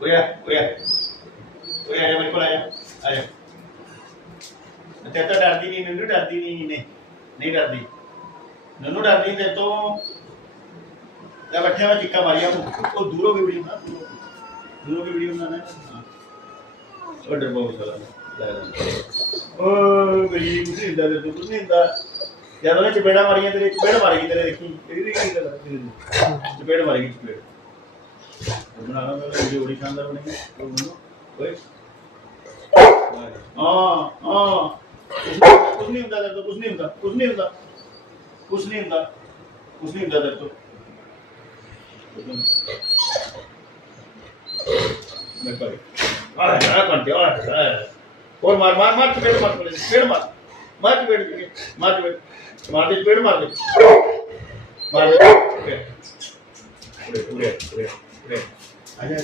उरे आ जा मेरे को आ जा तेरे तो डरती नहीं नन्नू डरती नहीं डरती नन्नू डरती तेरे तो जब बैठे हुआ चिक्का मारिया वो दूरों की वीडियो ना दूरों की वीडियो बनाना है और डर बहुत सारा ओ गली कुछ नहीं था तेरे तो कुछ नहीं था जब उन्हें चपेड़ा मारिया तेरे चपेड़ मारेगी तेरे देखी तेरी चपेड़ मारेगी चपेड़ बनाना मैं वीडियो बड़ी शानदार बनेगी ओए हाँ कुछ नहीं होता तेरे तो कुछ नहीं होता तेरे तो मैं कर आ करते और मार चपेड़ मार दे चपेड़ मार दे पूरे आजा